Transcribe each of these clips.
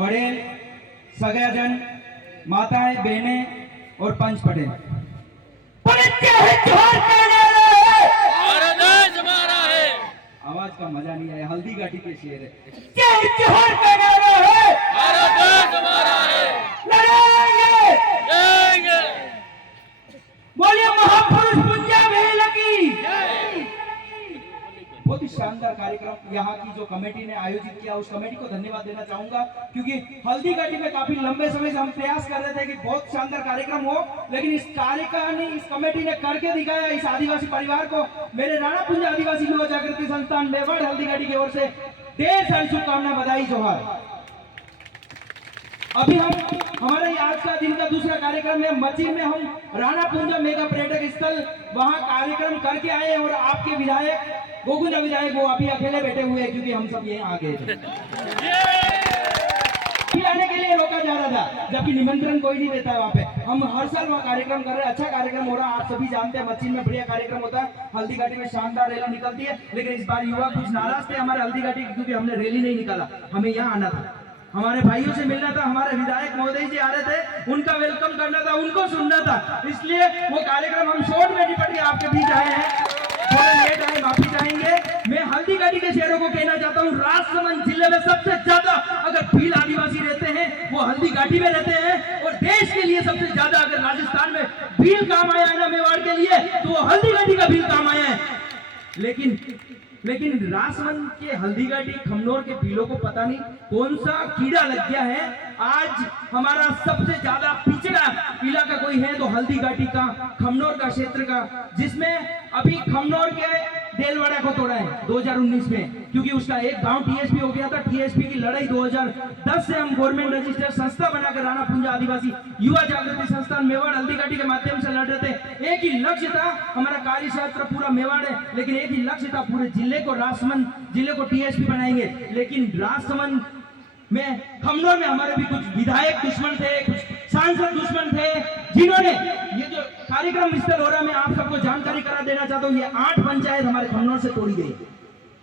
वड़ेल, सगयाजन, माताएं, बहनें और पंच पटेल। आवाज का मजा नहीं आया, हल्दी घाटी के शेर है। बोलिए महापुरुष पुंजा मेल की। बहुत ही शानदार कार्यक्रम यहाँ की जो कमेटी ने आयोजित किया, उस कमेटी को धन्यवाद देना चाहूंगा, क्योंकि हल्दी घाटी में काफी लंबे समय से हम प्रयास कर रहे थे कि बहुत शानदार कार्यक्रम हो, लेकिन इस कार्यक्रम इस कमेटी ने करके दिखाया। इस आदिवासी परिवार को मेरे राणा पुंजा आदिवासी युवा जागृति संस्थान मेवाड़ हल्दी घाटी की ओर से ढेर सारी शुभकामनाएं, बधाई, जोहार। अभी हम हमारे आज का दिन का दूसरा कार्यक्रम है मचिन में, हम राणा पुंजा मेगा पर्यटक स्थल वहां कार्यक्रम करके आए और आपके विधायक गोकुंजा विधायक वो अभी अकेले बैठे हुए हैं, क्योंकि हम सब ये आ गए थे। खिलाने के लिए रोका जा रहा था, जबकि निमंत्रण कोई नहीं देता है वहाँ पे। हम हर साल वहाँ कार्यक्रम कर रहे हैं, अच्छा कार्यक्रम हो रहा है। आप सभी जानते हैं मचिन में बढ़िया कार्यक्रम होता है, हल्दी घाटी में शानदार रैली निकलती है। लेकिन इस बार युवा कुछ नाराज थे हमारे हल्दी घाटी, क्योंकि हमने रैली नहीं निकाला। हमें यहाँ आना था, हमारे भाइयों से मिलना था, हमारे विधायक महोदय जी आ रहे थे, उनका वेलकम करना था, उनको सुनना था। इसलिए वो कार्यक्रम हम शॉर्ट में निपट के आपके बीच आए हैं। थोड़ा लेट आए, माफी चाहेंगे। मैं हल्दी घाटी के शहरों को कहना चाहता हूँ, राजसमंद जिले में सबसे ज्यादा अगर भील आदिवासी रहते हैं वो हल्दी घाटी में रहते हैं, और देश के लिए सबसे ज्यादा अगर राजस्थान में भील काम आया है ना मेवाड़ के लिए, तो वो हल्दी घाटी का भील काम आया है। लेकिन राजसमंद के हल्दी घाटी खमनोर के भीलों को पता नहीं कौन सा कीड़ा लग गया है। आज हमारा सबसे ज्यादा पिछड़ा इलाका कोई है तो हल्दी घाटी का, खमनोर का क्षेत्र का, जिसमें अभी खमनोर के देलवाड़ा को तोड़ा है 2019 में, क्योंकि उसका एक गांव टीएसपी हो गया था। टीएसपी की लड़ाई 2010 से हम गवर्नमेंट रजिस्टर्ड संस्था बनाकर राणा पुंजा आदिवासी युवा जागृति संस्थान मेवाड़ हल्दी घाटी के माध्यम से लड़ रहे थे। एक ही लक्ष्य था, हमारा कार्यक्षेत्र पूरा मेवाड़ है, लेकिन एक ही लक्ष्य था, पूरे जिले को, राजसमंद जिले को टीएसपी बनाएंगे। लेकिन राजसमंद में, खमनोर में हमारे भी कुछ विधायक दुश्मन थे, कुछ सांसद दुश्मन थे, जिन्होंने ये जो कार्यक्रम स्थल हो रहा है, मैं आप सबको जानकारी करा देना चाहता हूँ। ये 8 पंचायत हमारे खमनोर से तोड़ी गई।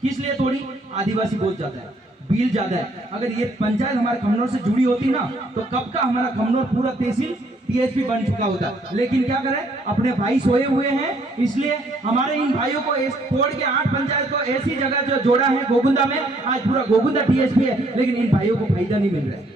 किस लिए तोड़ी? आदिवासी बहुत ज्यादा है, भील ज्यादा है। अगर ये पंचायत हमारे खमनोर से जुड़ी होती ना, तो कब का हमारा खमनोर पूरा तहसील टीएसपी बन चुका होता। लेकिन क्या करें, अपने भाई सोए हुए हैं, इसलिए हमारे इन भाइयों को तोड़ के 8 पंचायत को ऐसी जगह जो जोड़ा है गोकुंदा में, आज पूरा गोकुंदा टीएसपी है। लेकिन इन भाइयों को फायदा नहीं मिल रहा है।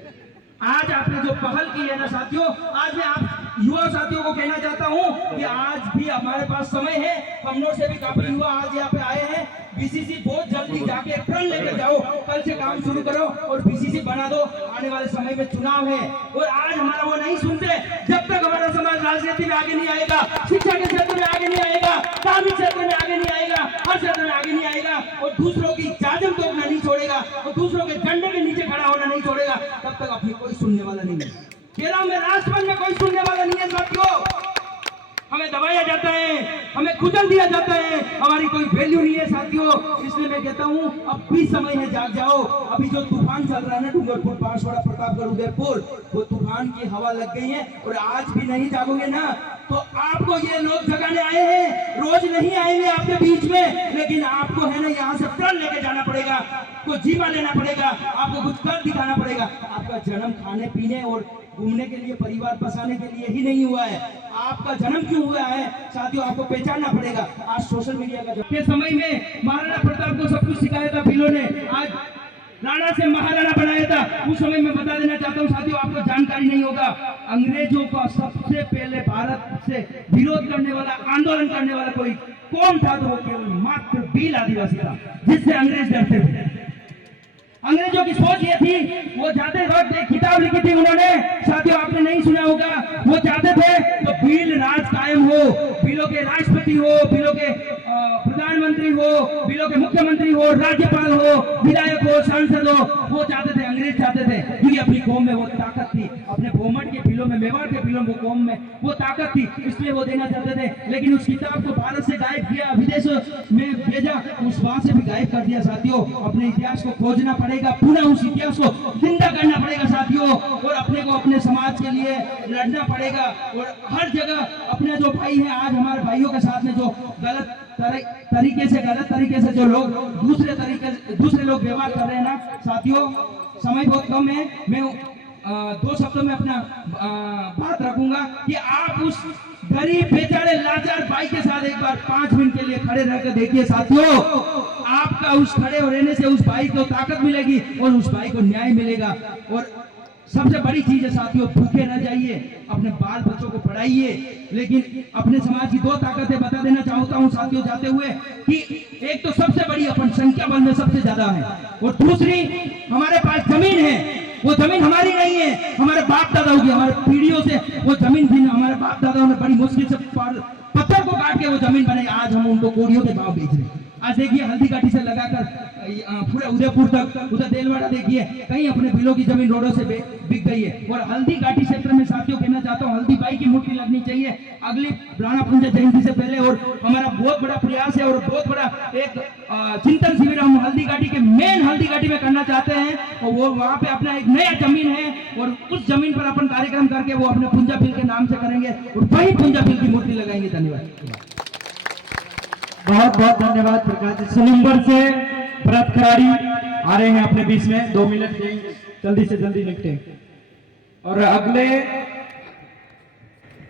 आज आपने जो पहल की है ना साथियों, आज मैं आप युवा साथियों को कहना चाहता हूं कि आज भी हमारे पास समय है। खमनोर से भी काफी युवा आज यहाँ पे आए हैं। बीसीसी बहुत जल्दी जाके प्रण लेकर जाओ, कल से काम शुरू करो और बीसीसी बना दो। आने वाले समय में चुनाव है, और आज हमारा वो नहीं सुनते। जब तक हमारा समाज राजनीति में आगे नहीं आएगा, शिक्षा के क्षेत्र में आगे नहीं आएगा, धार्मिक क्षेत्र में आगे नहीं आएगा, हर क्षेत्र में आगे नहीं आएगा, और दूसरों की जाजम तोड़ना नहीं छोड़ेगा, और दूसरों के झंडे के नीचे खड़ा होना नहीं छोड़ेगा, तब तक अपनी कोई सुनने वाला नहीं है। कह रहा हूं मैं, राजसमंद में कोई सुनने वाला नहीं है साथियों। हमें दबाया जाता है, हमें कुचल दिया जाता है, हमारी कोई वैल्यू नहीं है साथियों। इसलिए मैं कहता हूं, अब भी समय है, जाग जाओ। अभी जो तूफान चल रहा है ना, डूंगरपुर, बांसवाड़ा, प्रतापगढ़, उदयपुर, वो तूफान की हवा लग गई है, और आज भी नहीं जागोगे ना, तो आपको ये लोग जगाने आए हैं। रोज नहीं आएंगे आपके बीच में, लेकिन आपको है ना यहाँ से प्रण लेके जाना पड़ेगा, आपको जीवा लेना पड़ेगा, आपको कुछ कर दिखाना पड़ेगा। आपका जन्म खाने पीने और घूमने के लिए, परिवार बसाने के लिए ही नहीं हुआ है। आपका जन्म क्यों हुआ है साथियों, आपको पहचानना पड़ेगा। आज सोशल मीडिया का के समय में महाराणा प्रताप को सब कुछ सिखाया था भीलों ने, आज राणा से महाराणा बनाया था। उस समय में बता देना चाहता हूँ साथियों, आपको जानकारी नहीं होगा, अंग्रेजों का सबसे पहले भारत से विरोध करने वाला, आंदोलन करने वाला कोई कौन था, तो वो केवल मात्र भील आदिवासी था, जिससे अंग्रेज डरते थे। अंग्रेजों की सोच ये थी, वो जाते वक्त एक किताब लिखी थी उन्होंने, साथियों आपने नहीं सुना होगा, वो चाहते थे तो भील राज कायम हो, भीलों के राष्ट्रपति हो, भीलों के प्रधानमंत्री हो, भीलों के मुख्यमंत्री हो, राज्यपाल हो, विधायक हो, सांसद हो, वो चाहते थे, अंग्रेज चाहते थे, क्योंकि अपनी कौम में वो ताकत थी, अपने भोमट के भीलों में, मेवाड़ के भीलों में, कौम में वो ताकत थी, इसलिए वो देना चाहते थे। लेकिन उस किताब को भारत से गायब किया, विदेशों में भेजा, उस वहां से भी गायब कर दिया साथियों। अपने इतिहास को खोजना पड़ेगा, पुनः उस इतिहास को जिंदा करना पड़ेगा साथियों, और अपने को अपने समाज के लिए लड़ना पड़ेगा। और हर जगह अपने जो भाई हैं, आज हमारे भाइयों के साथ में जो गलत तरीके से जो लोग दूसरे लोग व्यवहार कर रहे हैं ना साथियों, समय बहुत कम है, मैं 2 शब्दों में अपना बात रखूंगा कि आप उस गरीब बेचारे लाचार भाई के साथ एक बार 5 मिनट के लिए खड़े रहकर देखिए साथियों, आपका उस खड़े रहने से उस भाई को ताकत मिलेगी और उस भाई को न्याय मिलेगा। और सबसे बड़ी चीज है साथियों, भूखे न जाइए, अपने बाल बच्चों को पढ़ाइए। लेकिन अपने समाज की 2 ताकतें बता देना चाहता हूं साथियों जाते हुए, कि एक तो सबसे बड़ी अपन संख्या बल में सबसे ज्यादा है, और दूसरी हमारे पास जमीन है। वो जमीन हमारी नहीं है, हमारे बाप दादाओं की, हमारे पीढ़ियों से वो जमीन थी, हमारे बाप दादाओं ने बड़ी मुश्किल से पत्थर को काट के वो जमीन बनाई, आज हम उनको कोड़ियों के भाव बेच रहे हैं। आज देखिए हल्दी घाटी से लगाकर पूरे उदयपुर तक, उधर देलवाड़ा देखिए, कहीं अपने बिलों की जमीन रोडों से बिक गई है। और हल्दी घाटी क्षेत्र में साथियों कहना चाहता हूँ, हल्दी बाई की मूर्ति लगनी चाहिए अगली राणा पुंज जयंती से पहले। और हमारा बहुत बड़ा प्रयास है और बहुत बड़ा एक चिंतन शिविर हम हल्दी घाटी के मेन हल्दी घाटी में करना चाहते हैं, और वो वहाँ पे अपना एक नया जमीन है, और उस जमीन पर अपन कार्यक्रम करके वो अपने पुंजा बिल के नाम से करेंगे और वही पुंजा बिल की मूर्ति लगाएंगे। धन्यवाद, बहुत बहुत धन्यवाद प्रकाश जी। सलूम्बर से भरत खराड़ी आ रहे हैं अपने बीच में, 2 मिनट जल्दी से जल्दी निपटे। और अगले